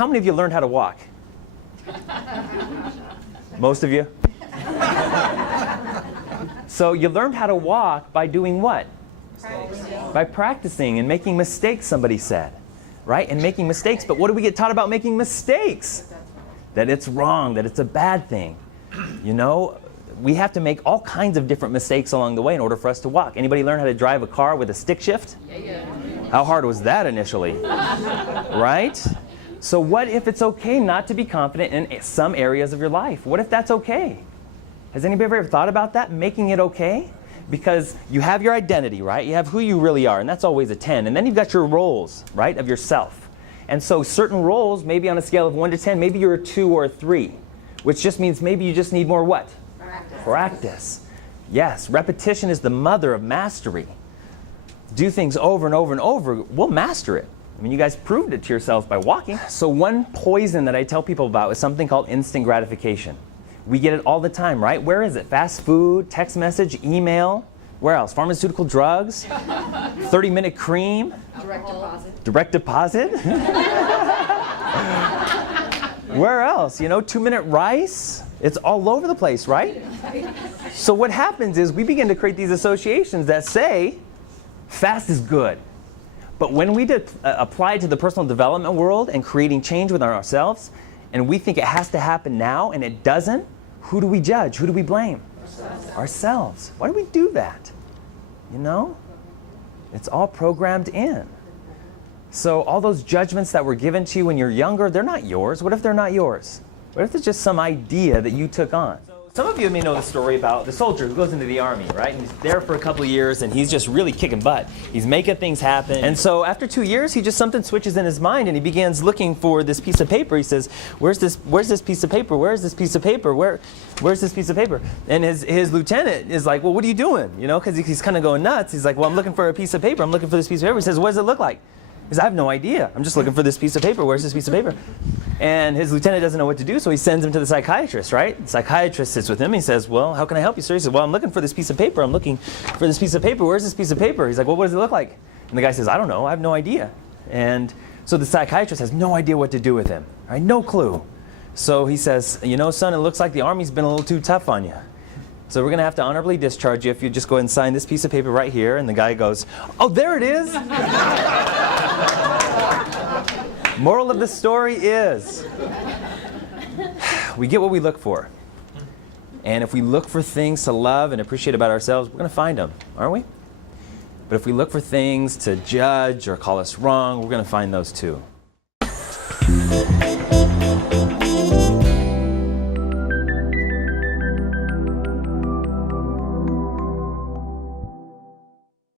how many of you learned how to walk? Most of you? So you learned how to walk by doing what? By practicing and making mistakes, somebody said. Right? And making mistakes. But what do we get taught about making mistakes? That it's wrong, that it's a bad thing. You know, we have to make all kinds of different mistakes along the way in order for us to walk. Anybody learn how to drive a car with a stick shift? Yeah. How hard was that initially? Right? So what if it's okay not to be confident in some areas of your life? What if that's okay? Has anybody ever thought about that, making it okay? Because you have your identity, right? You have who you really are, and that's always a 10. And then you've got your roles, right, of yourself. And so certain roles, maybe on a scale of 1 to 10, maybe you're a 2 or a 3, which just means maybe you just need more what? Practice. Yes, repetition is the mother of mastery. Do things over and over and over, we'll master it. I mean, you guys proved it to yourselves by walking. So one poison that I tell people about is something called instant gratification. We get it all the time, right? Where is it? Fast food, text message, email. Where else? Pharmaceutical drugs, 30-minute cream. Direct deposit. Direct deposit? Where else? You know, 2-minute rice. It's all over the place, right? So what happens is we begin to create these associations that say fast is good. But when we apply it to the personal development world and creating change within ourselves, and we think it has to happen now and it doesn't, who do we judge? Who do we blame? Ourselves. Why do we do that? You know? It's all programmed in. So all those judgments that were given to you when you're younger, they're not yours. What if they're not yours? What if it's just some idea that you took on? Some of you may know the story about the soldier who goes into the army, right? And he's there for a couple of years and he's just really kicking butt. He's making things happen. And so after 2 years, something switches in his mind and he begins looking for this piece of paper. He says, where's this piece of paper? Where's this piece of paper? Where's this piece of paper? And his lieutenant is like, well, what are you doing? You know, because he's kind of going nuts. He's like, well, I'm looking for a piece of paper. I'm looking for this piece of paper. He says, what does it look like? He says, I have no idea. I'm just looking for this piece of paper. Where's this piece of paper? And his lieutenant doesn't know what to do, so he sends him to the psychiatrist, right? The psychiatrist sits with him. He says, well, how can I help you, sir? He says, well, I'm looking for this piece of paper. I'm looking for this piece of paper. Where's this piece of paper? He's like, well, what does it look like? And the guy says, I don't know. I have no idea. And so the psychiatrist has no idea what to do with him, right? No clue. So he says, you know, son, it looks like the Army's been a little too tough on you. So we're going to have to honorably discharge you if you just go ahead and sign this piece of paper right here. And the guy goes, oh, there it is. Moral of the story is, we get what we look for. And if we look for things to love and appreciate about ourselves, we're going to find them, aren't we? But if we look for things to judge or call us wrong, we're going to find those too.